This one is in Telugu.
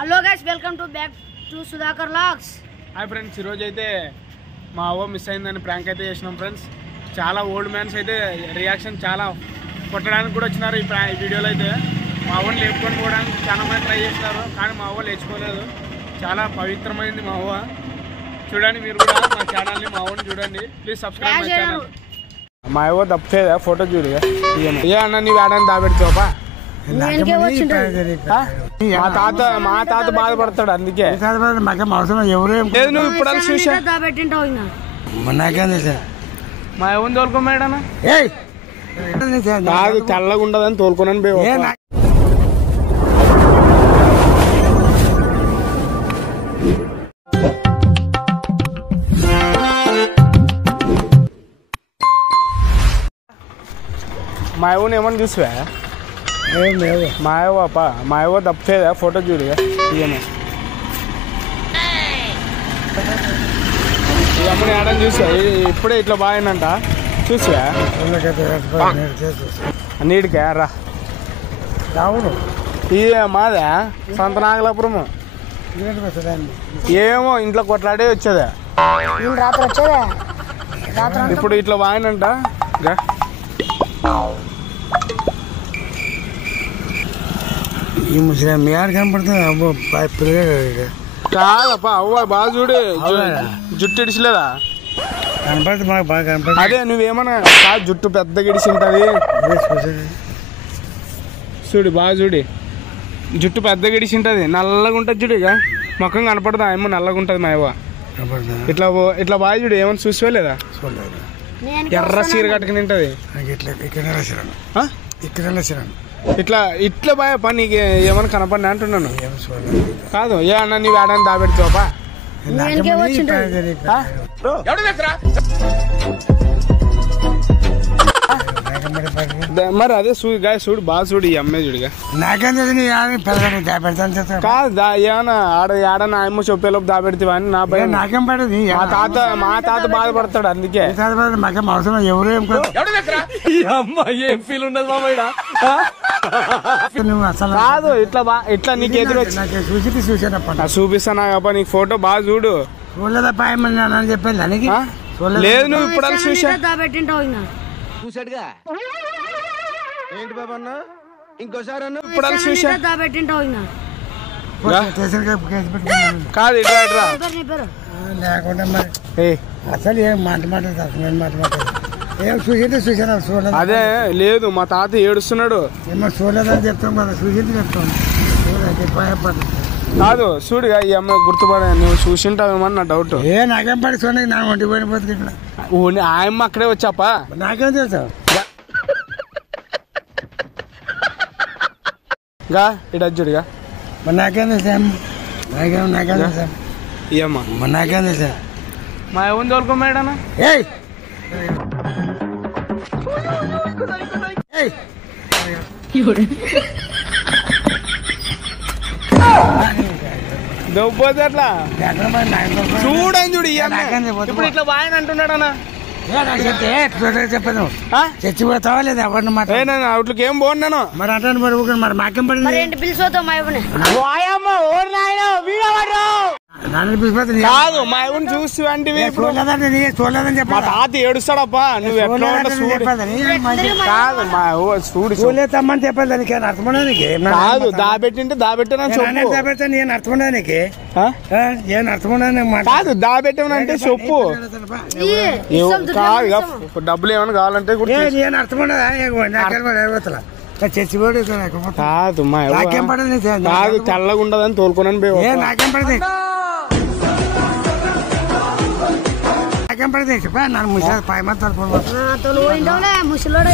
Hello guys welcome to back to Sudhakar vlogs. Hi friends, ఈరోజు అయితే మా అవ్వ మిస్ అయిందని ప్రాంక్ అయితే చేసినాం ఫ్రెండ్స్. చాలా ఓల్డ్ మ్యాన్స్ అయితే రియాక్షన్ చాలా కొట్టడానికి కూడా వచ్చినారు ఈ వీడియోలో. అయితే మా అవ్వని లేపుకొని పోవడానికి చాలా మంది ట్రై చేసినారు, కానీ మా అవ్వ లేచిపోలేదు. చాలా పవిత్రమైంది మా అవ్వ. చూడండి మీరు కూడా మా ఛానల్ని, మా అవ్వని చూడండి. Please subscribe my channel. మా అవ్వ తప్పేదా ఫోటో చూడు. ఏ అన్న నీవు ఆడని దాబెడతావా? మా తాత బాధపడతాడు, అందుకే లేదు. నువ్వు ఇప్పుడు చూసా మా ఎవరిని తోలుకోమాడనా? కాదు, తెల్లగా ఉండదని తోలుకోనని మా ఎవరిని ఏమన్నా చూసా? మా ఎవరు తప్పేదా ఫోటో చూడు. అమ్మని ఆడని చూసా, ఇప్పుడే ఇట్లా బాగానంట చూసా. నీటికే రా రావుడు. ఇదే మాదే సొంత నాగలాపురము. ఏమో ఇంట్లో కొట్లాడే వచ్చేదా, ఇప్పుడు ఇట్లా బాగానంట. ఈ ముసలి యాడ్ కనపడుతుంది. అబ్బో కాదప్ప అవ్వ బాగా చూడు, జుట్టు ఇడిచలేదా? కనపడుతుంది, మాకు బాగా కనపడుతుంది. అదే నువ్వేమన్నా జుట్టు పెద్దగా ఇడిచి ఉంటుంది చూడు, బాగా చూడు. జుట్టు పెద్దగా ఇడిచి ఉంటుంది, నల్లగా ఉంటుంది చూడు. ఇక మొఖం కనపడదా? ఏమో నల్లగా ఉంటుంది మా అవ్వ. ఇట్లా ఇట్లా బాగా చూడు. ఏమన్నా చూసుకోలేదా? ఎర్ర చీర కట్టుకుని ఉంటుంది. ఇట్లా ఇట్లా బాగా పని నీకు ఏమన్నా కనపడినా అంటున్నాను. కాదు, ఏ అన్న నీవు ఆడని దాబెడతావా? మరి అదే చూడు బాగా చూడు. ఈ అమ్మాయి చూడుగా కాదు, ఏమన్నా ఆడన్నా అమ్మ చెప్పేలోపు దాబెడతావా అని నా భయం. నాకేం పడదు. మా తాత బాధపడతాడు, అందుకే. మాకేం అవసరం ఎవరు ఏం ఏం ఫీల్ ఉండదు మామయ్య. నువ్వు అసలు కాదు, ఇట్లా నీకు ఎదురు చూసి చూసానప్ప చూపిస్తానా కాబట్టి నీకు ఫోటో బాగా చూడు. చూడలేదప్ప ఏమని చెప్పేది దానికి. లేదు, నువ్వు ఇప్పుడు చూసా చూసాడుగా ఏంటి బాబా అన్న, ఇంకోసారి అన్న ఇప్పుడు చూసా. కాదు, ఇట్లా లేకుండా మరి అసలు ఏం మాట్లాడతారు ఏం చూసింటే చూసాను. చూడలేదు అదే లేదు, మా తాత ఏడుస్తున్నాడు. ఏమో చూడలేదని చెప్తాం కదా, చూసింది చెప్తాం. కాదు చూడుగా, ఈ అమ్మాయి గుర్తుపడే. నువ్వు చూసింటావేమని నా డౌట్. నాకేం పడి చూడండి, నా ఒంటి పోయిపోతుంది ఇక్కడ. ఆయమ్మ అక్కడే వచ్చాపా? నాకేం చేస్తావు గా ఇటు చూడుగా. మరి నాకేం చేసాం, నాకేం చేసాం. ఏమ్మా మరి నాకేం చేసా. మా ఎవరిని తోలుకోమాడనా? దొబ్బోతే అట్లా చూడని చూడు. ఇప్పుడు ఇట్లా బాగా అంటున్నాడు అన్న. చెప్పను చచ్చిపోతావా లేదా ఎవరిని మాట అవుట్లకి ఏం బాగున్నాను మరి అంటాను. మరి మరి మాకేం పడింది. కాదు, మా ఎవరిని చూసి అంటే చూడలేదని చెప్పి తాత ఏడుస్తాడప్పా. నువ్వు ఎట్లా కాదు, మా చూడు చూడలేదమ్మని చెప్పాలి. దానికి అర్థమడానికి కాదు, దాబెట్టింటే దాబెట్టినా దాబెడితే నేను అర్థమడానికి ఏం అర్థమని కాదు. దాబెట్టమనంటే చెప్పు. కాదు, డబ్బులు ఏమైనా కావాలంటే నేను అర్థమన్నదా చచ్చిపోయి కాదు. మా నాకేం పడదు. కాదు, తెల్లగా ఉండదని తోలుకోనని నాకేం పడదు. నాకేం పడదు చెప్పా. నన్ను ముసలి పై మంది ముసలోడు